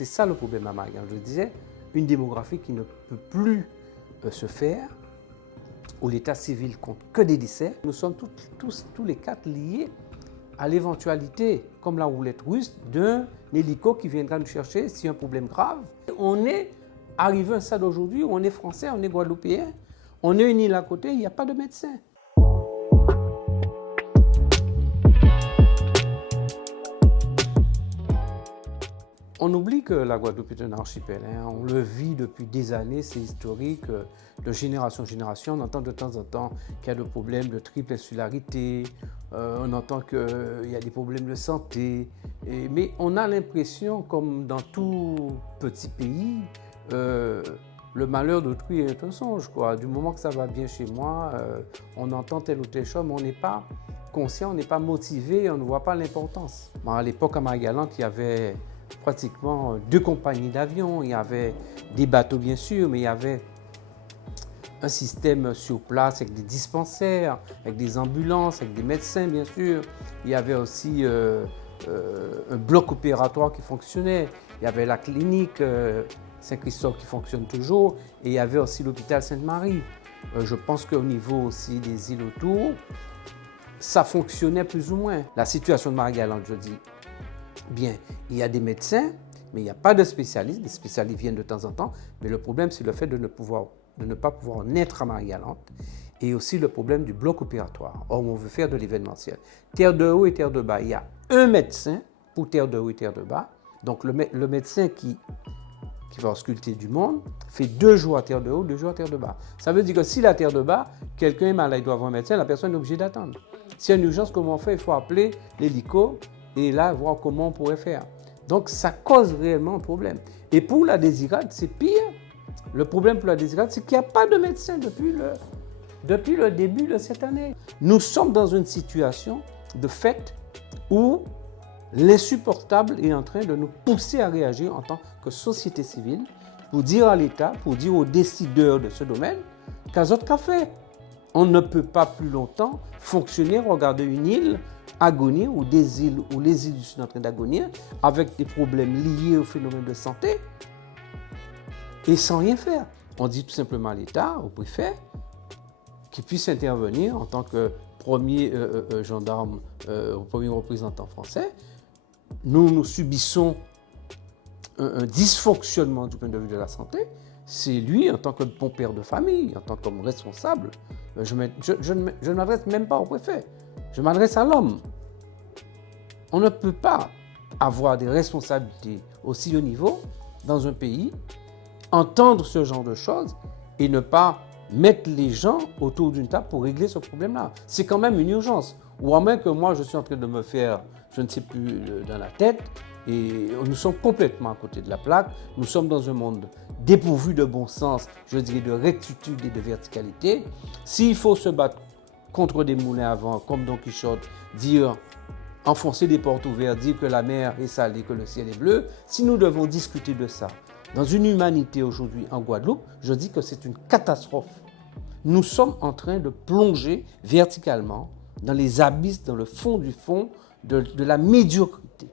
C'est ça le problème à Marianne. Je disais, une démographie qui ne peut plus se faire, où l'état civil compte que des décès. Nous sommes tous les quatre liés à l'éventualité, comme la roulette russe, d'un hélico qui viendra nous chercher si un problème grave. On est arrivé à un stade aujourd'hui où on est français, on est guadeloupéen, on est une île à côté, il n'y a pas de médecin. On oublie que la Guadeloupe est un archipel, on le vit depuis des années, c'est historique, de génération en génération. On entend de temps en temps qu'il y a des problèmes de triple insularité, on entend qu'il y a des problèmes de santé, mais on a l'impression, comme dans tout petit pays, le malheur d'autrui est un songe, quoi. Du moment que ça va bien chez moi, on entend telle ou telle chose, mais on n'est pas conscient, on n'est pas motivé, on ne voit pas l'importance. Bon, à l'époque, à Marie-Galante, il y avait pratiquement 2 compagnies d'avions, il y avait des bateaux bien sûr, mais il y avait un système sur place avec des dispensaires, avec des ambulances, avec des médecins bien sûr. Il y avait aussi un bloc opératoire qui fonctionnait, il y avait la clinique Saint-Christophe qui fonctionne toujours, et il y avait aussi l'hôpital Sainte-Marie. Je pense qu'au niveau aussi des îles autour, ça fonctionnait plus ou moins. La situation de Marie-Galante, je dis, bien, il y a des médecins, mais il n'y a pas de spécialistes. Les spécialistes viennent de temps en temps, mais le problème, c'est le fait de ne pas pouvoir naître à Marie-Galante, et aussi le problème du bloc opératoire. Or, on veut faire de l'événementiel. Terre de haut et terre de bas, il y a un médecin pour terre de haut et terre de bas. Donc, le médecin qui va ausculter du monde fait 2 jours à terre de haut, 2 jours à terre de bas. Ça veut dire que si la terre de bas, quelqu'un est malade, il doit avoir un médecin, la personne est obligée d'attendre. S'il y a une urgence, comment on fait? Il faut appeler l'hélico et là, voir comment on pourrait faire. Donc, ça cause réellement un problème. Et pour la désirade, c'est pire. Le problème pour la désirade, c'est qu'il n'y a pas de médecin depuis le début de cette année. Nous sommes dans une situation de fait où l'insupportable est en train de nous pousser à réagir en tant que société civile pour dire à l'État, pour dire aux décideurs de ce domaine, qu'à autre café. On ne peut pas plus longtemps fonctionner, regarder une île agonir ou des îles où les îles sont en train d'agonir avec des problèmes liés au phénomène de santé et sans rien faire. On dit tout simplement à l'État, au préfet, qu'il puisse intervenir en tant que premier gendarme, premier représentant français. Nous subissons un dysfonctionnement du point de vue de la santé. C'est lui, en tant que bon père de famille, en tant que responsable, je ne m'adresse même pas au préfet, je m'adresse à l'homme. On ne peut pas avoir des responsabilités aussi haut niveau dans un pays, entendre ce genre de choses et ne pas mettre les gens autour d'une table pour régler ce problème-là. C'est quand même une urgence. Ou à moins que moi, je suis en train de me faire, je ne sais plus, dans la tête, et nous sommes complètement à côté de la plaque. Nous sommes dans un monde dépourvu de bon sens, je dirais de rectitude et de verticalité. S'il faut se battre contre des moulins à vent, comme Don Quichotte, dire, enfoncer des portes ouvertes, dire que la mer est salée, que le ciel est bleu, si nous devons discuter de ça, dans une humanité aujourd'hui en Guadeloupe, je dis que c'est une catastrophe. Nous sommes en train de plonger verticalement dans les abysses, dans le fond du fond de la médiocrité.